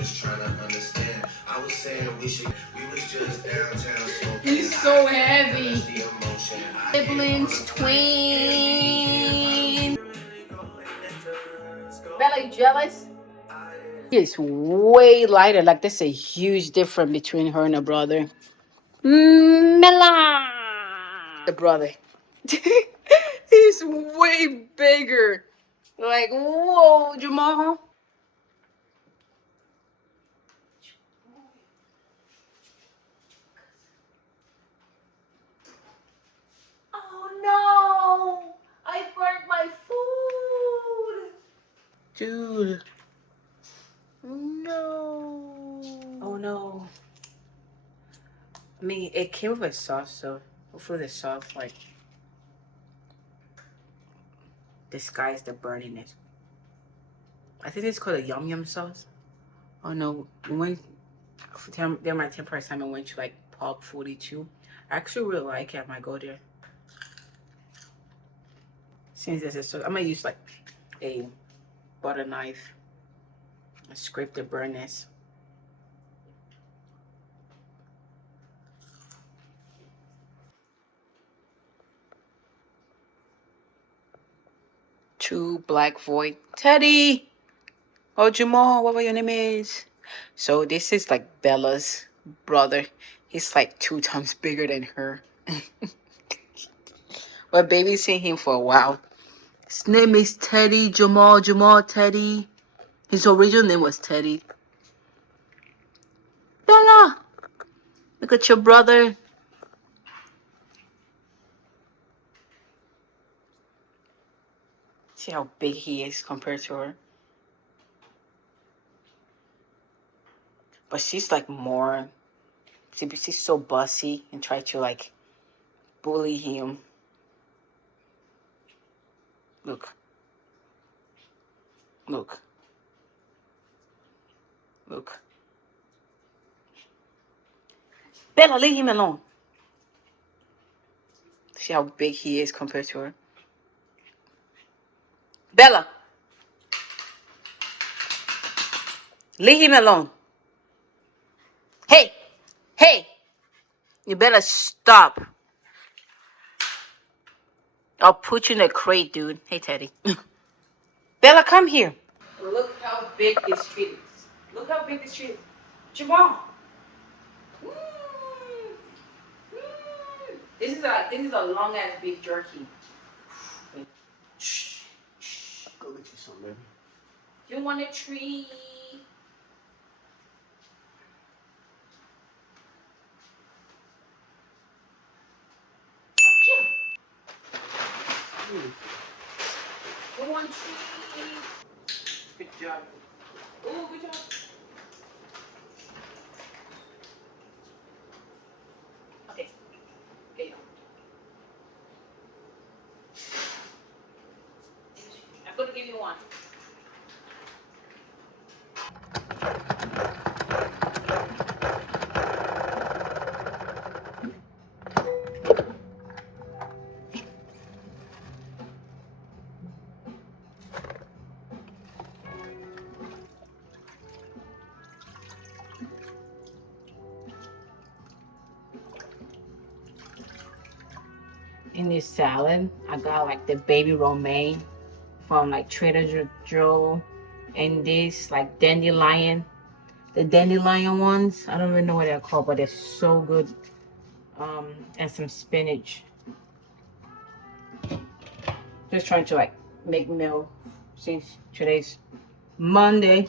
just trying to understand. I was saying we was just downtown smoking. He's so heavy. Siblings, twin. Bella, you jealous? He is way lighter. Like there's a huge difference between her and her brother. Mela, the brother. He's way bigger. Like, whoa, Jamal. Oh no! I burnt my food! Dude. No. Oh no. I mean, it came with a sauce, so hopefully the sauce, like, disguise the burniness. I think it's called a yum yum sauce. Oh no, we went, they're my 10th time I went to like Pub 42. I actually really like it. I might go there. Since this is so, I'm gonna use like a butter knife and scrape the burnness. Two black void. Teddy! Oh, Jamal, whatever your name is. So this is like Bella's brother. He's like 2 times bigger than her. We're babysitting him for a while. His name is Teddy. Jamal, Teddy. His original name was Teddy. Bella! Look at your brother. See how big he is compared to her. But she's like more, she's so bossy and try to like bully him. Look. Look. Look. Bella, leave him alone. See how big he is compared to her. Bella. Leave him alone. Hey. Hey. You better stop. I'll put you in a crate, dude. Hey, Teddy. Bella, come here. Look how big this tree is. Look how big this tree is. Jamal. This is a long ass beef jerky. Shh. Shh. Go get you some, baby. You want a tree? You want tree? Good job. Oh, good job. Okay. Okay. I'm gonna give you one. In this salad, I got like the baby romaine from like Trader Joe, and this like dandelion, the dandelion ones. I don't even know what they're called, but they're so good. And some spinach. Just trying to like make meal since today's Monday.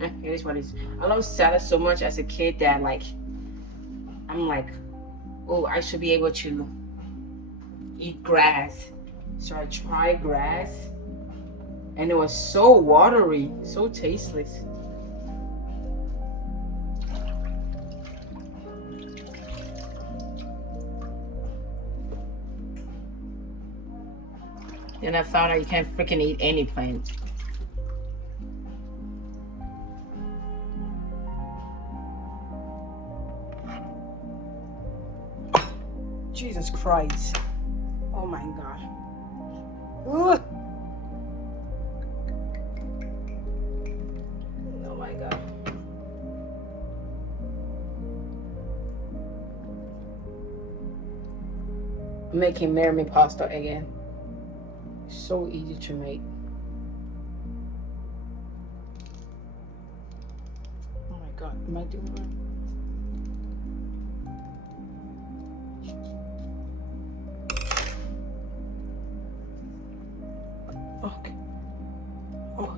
It is what it is. I love salad so much as a kid that like I'm like, oh, I should be able to eat grass. So I tried grass and it was so watery, so tasteless. Then I found out you can't freaking eat any plant. Jesus Christ. Oh my god. Ooh. Oh my god. I'm making mermaid pasta again. So easy to make. Oh my god, am I doing right? Okay. Okay.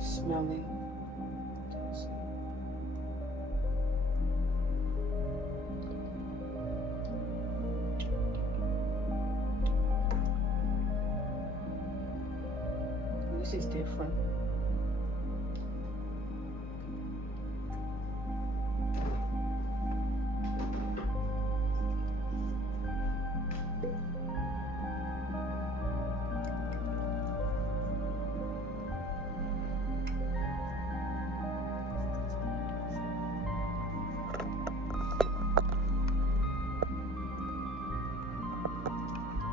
Smelling. This is different.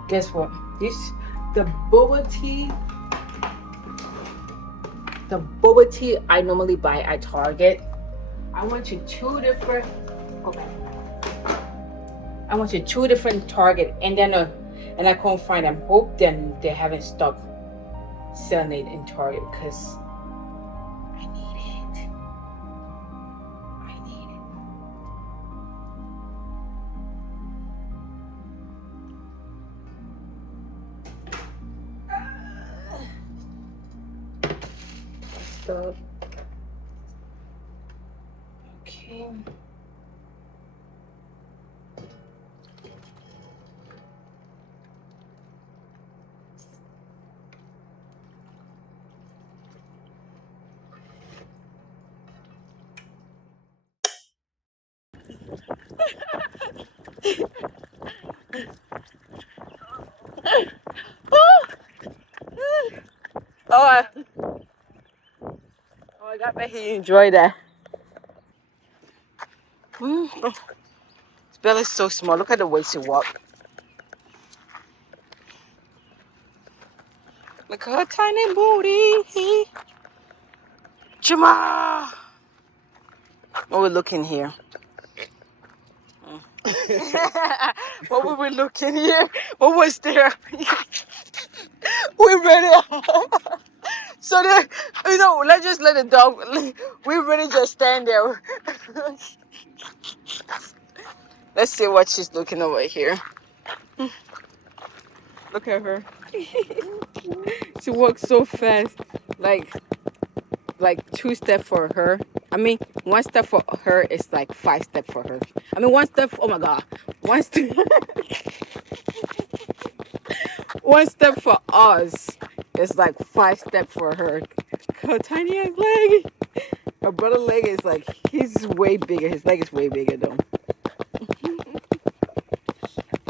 Guess what? The boba tea I normally buy at Target. I went to two different Target and then and I couldn't find them. Hope then they haven't stopped selling it in Target because I need it. Stuff. Okay. I bet he enjoyed that. His belly's so small. Look at the way she walk. Look at her tiny booty. Jamal. What we looking here? What were we looking here? What was there? We ready. So then, let's just let the dog. We really just stand there. Let's see what she's looking over here. Look at her. She walks so fast. Like 2 steps for her. I mean, 1 step for her is like 5 steps for her. I mean, 1 step. Oh my god, 1 step. 1 step for us is like 5 steps for her. Her tiny ass leg. Her brother's leg is like, he's way bigger. His leg is way bigger though.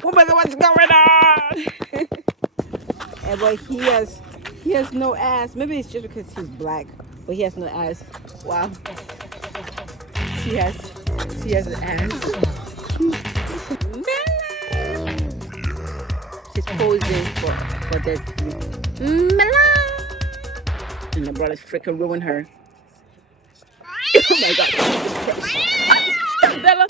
Oh my god, what's going on? But he has no ass. Maybe it's just because he's black, but he has no ass. Wow. She has an ass. She's posing for that. And the brother's freaking ruined her. Oh my god. Stop, Bella.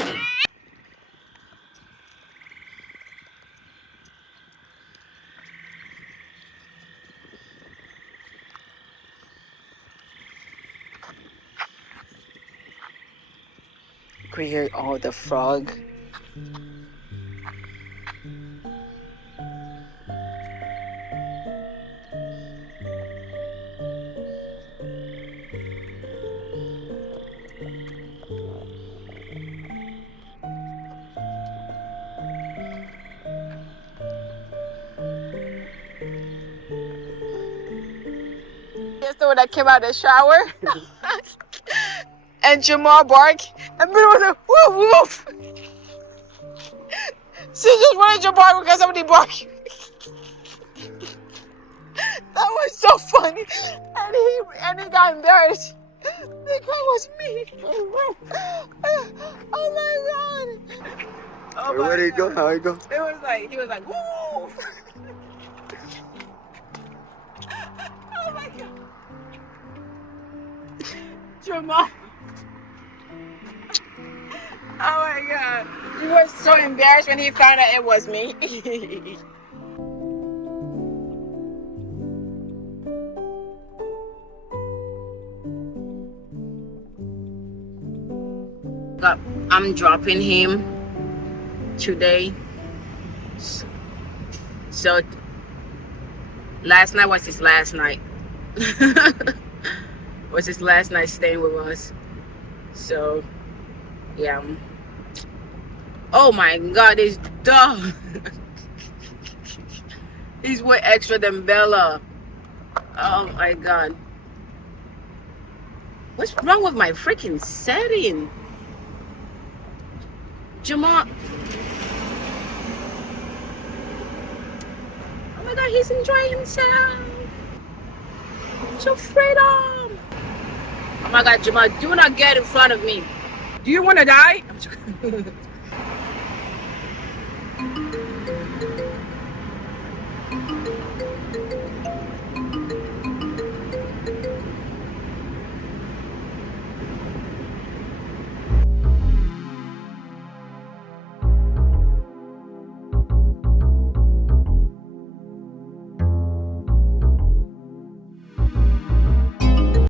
You could hear all the frog. Yesterday when I came out of the shower and Jamal barked and Mina was like, woof woof. She just wanted to bark because somebody barked. That was so funny. And he got embarrassed. The guy was me. Oh my god. Oh my Where did he go? God. How he go? It was like, he was like, woo! Oh my god. Jamal. Oh my god. He was so embarrassed when he found out it was me. I'm dropping him today. So last night was his last night. Was his last night staying with us. So yeah. Oh my god, this dog. He's way extra than Bella. Oh my god. What's wrong with my freaking setting? Jamal. Oh my god, he's enjoying himself. So freedom. Oh my god, Jamal, do not get in front of me. Do you want to die?